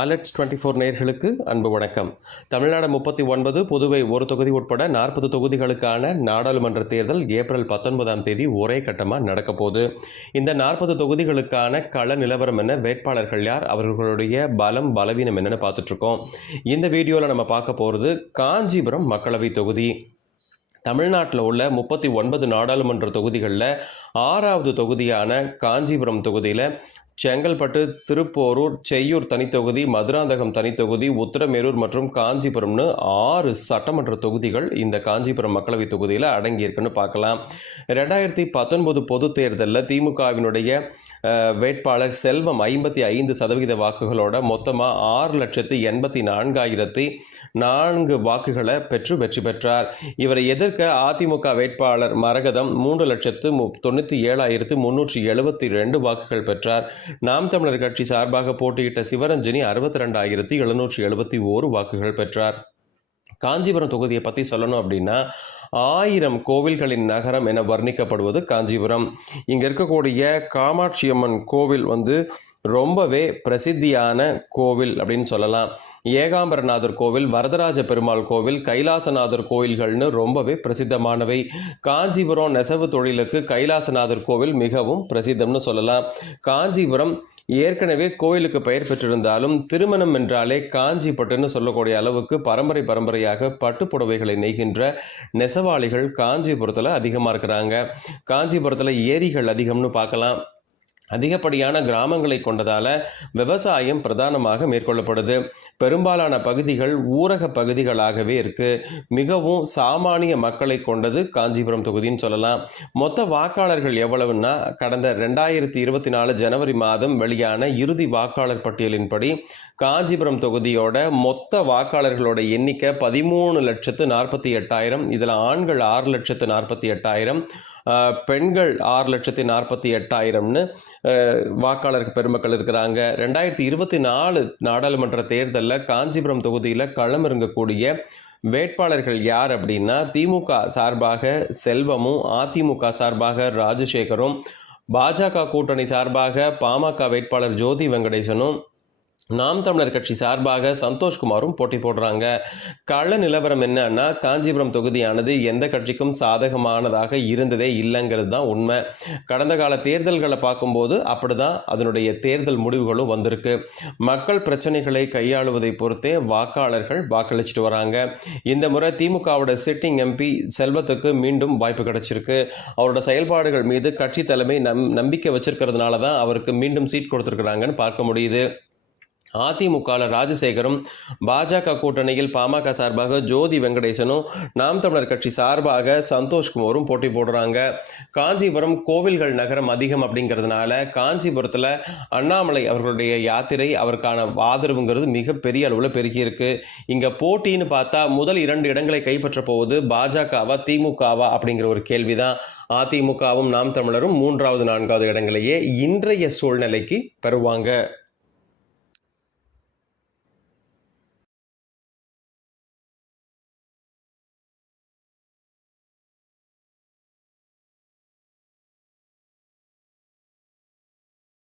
Alerts 24 நேயர்களுக்கு அன்பு வணக்கம். தமிழ்நாடு 39, புதுவை ஒரு தொகுதி உட்பட 40 தொகுதிகளுக்கான நாடாளுமன்ற தேர்தல் ஏப்ரல் 19ஆம் தேதி ஒரே கட்டமாக நடக்க போகுது. இந்த 40 தொகுதிகளுக்கான கள நிலவரம் என்ன, வேட்பாளர்கள் யார், அவர்களுடைய பலம் பலவீனம் என்னன்னு பார்த்துட்டு இருக்கோம். இந்த வீடியோவில் நம்ம பார்க்க போகிறது காஞ்சிபுரம் மக்களவை தொகுதி. தமிழ்நாட்டில் உள்ள 39 நாடாளுமன்ற தொகுதிகளில் 6வது தொகுதியான காஞ்சிபுரம் தொகுதியில் செங்கல்பட்டு, திருப்போரூர், செய்யூர் தனித்தொகுதி, மதுராந்தகம் தனித்தொகுதி, உத்திரமேரூர் மற்றும் காஞ்சிபுரம்னு 6 சட்டமன்ற தொகுதிகள் இந்த காஞ்சிபுரம் மக்களவை தொகுதியில் அடங்கியிருக்குன்னு பார்க்கலாம். 2019 பொது தேர்தலில் திமுகவினுடைய வேட்பாளர் செல்வம் 55% வாக்குகளோட மொத்தமாக 6,84,004 வாக்குகளை பெற்று வெற்றி பெற்றார். இவரை எதிர்க்க அதிமுக வேட்பாளர் மரகதம் 3,97,372 வாக்குகள் பெற்றார். நாம் தமிழர் கட்சி சார்பாக போட்டியிட்ட சிவரஞ்சனி 62,771 வாக்குகள் பெற்றார். காஞ்சிபுரம் தொகுதியை பற்றி சொல்லணும் அப்படின்னா 1000 கோவில்களின் நகரம் என வர்ணிக்கப்படுவது காஞ்சிபுரம். இங்கே இருக்கக்கூடிய காமாட்சி அம்மன் கோவில் ரொம்பவே பிரசித்தியான கோவில் அப்படின்னு சொல்லலாம். ஏகாம்பரநாதர் கோவில், வரதராஜ பெருமாள் கோவில், கைலாசநாதர் கோவில்கள்னு ரொம்பவே பிரசித்தமானவை. காஞ்சிபுரம் நெசவு தொழிலுக்கு கைலாசநாதர் கோவில் மிகவும் பிரசித்தம்னு சொல்லலாம். காஞ்சிபுரம் ஏற்கனவே கோயிலுக்கு பெயர் பெற்றிருந்தாலும் திருமணம் என்றாலே காஞ்சிப்பட்டுன்னு சொல்லக்கூடிய அளவுக்கு பரம்பரையாக பட்டுப்புடவைகளை நெய்கின்ற நெசவாளிகள் காஞ்சிபுரத்தில் அதிகமாக இருக்கிறாங்க. காஞ்சிபுரத்தில் ஏரிகள் அதிகம்னு பார்க்கலாம். அதிகப்படியான கிராமங்களை கொண்டதால விவசாயம் பிரதானமாக மேற்கொள்ளப்படுது. பெரும்பாலான பகுதிகள் ஊரக பகுதிகளாகவே இருக்கு. மிகவும் சாமானிய மக்களை கொண்டது காஞ்சிபுரம் தொகுதின்னு சொல்லலாம். மொத்த வாக்காளர்கள் எவ்வளவுன்னா, கடந்த 2024 ஜனவரி மாதம் வெளியான இறுதி வாக்காளர் பட்டியலின்படி காஞ்சிபுரம் தொகுதியோட மொத்த வாக்காளர்களோட எண்ணிக்கை 13,48,000. இதில் ஆண்கள் 6,48,000, பெண்கள் 6,48,000ன்னு வாக்காளர் பெருமக்கள் இருக்கிறாங்க. 2024 நாடாளுமன்ற தேர்தலில் காஞ்சிபுரம் தொகுதியில் களமிறங்கக்கூடிய வேட்பாளர்கள் யார் அப்படின்னா, திமுக சார்பாக செல்வமும், அதிமுக சார்பாக ராஜசேகரும், பாஜக கூட்டணி சார்பாக பாமக வேட்பாளர் ஜோதி வெங்கடேசனும், நாம் தமிழர் கட்சி சார்பாக சந்தோஷ்குமாரும் போட்டி போடுறாங்க. கள நிலவரம் என்னன்னா, காஞ்சிபுரம் தொகுதியானது எந்த கட்சிக்கும் சாதகமானதாக இருந்ததே இல்லைங்கிறது தான் உண்மை. கடந்த கால தேர்தல்களை பார்க்கும்போது அப்படிதான் அதனுடைய தேர்தல் முடிவுகளும் வந்திருக்கு. மக்கள் பிரச்சனைகளை கையாளுவதை பொறுத்தே வாக்காளர்கள் வாக்களிச்சுட்டு வராங்க. இந்த முறை திமுகவோட சிட்டிங் எம்பி செல்வத்துக்கு மீண்டும் வாய்ப்பு கிடைச்சிருக்கு. அவரோட செயல்பாடுகள் மீது கட்சி தலைமை நம்பிக்கை வச்சிருக்கிறதுனால தான் அவருக்கு மீண்டும் சீட் கொடுத்துருக்குறாங்கன்னு பார்க்க முடியுது. அதிமுகவில் ராஜசேகரும், பாஜக கூட்டணியில் பாமக சார்பாக ஜோதி வெங்கடேசனும், நாம் தமிழர் கட்சி சார்பாக சந்தோஷ்குமாரும் போட்டி போடுறாங்க. காஞ்சிபுரம் கோவில்கள் நகரம் அதிகம் அப்படிங்கிறதுனால காஞ்சிபுரத்தில் அண்ணாமலை அவர்களுடைய யாத்திரை, அவருக்கான ஆதரவுங்கிறது மிகப்பெரிய அளவில் பெருகியிருக்கு. இங்கே போட்டின்னு பார்த்தா முதல் 2 இடங்களை கைப்பற்ற போவது பாஜகவா திமுகவா அப்படிங்கிற ஒரு கேள்விதான். அதிமுகவும் நாம் தமிழரும் 3வது 4வது இடங்களையே இன்றைய சூழ்நிலைக்கு பெறுவாங்க.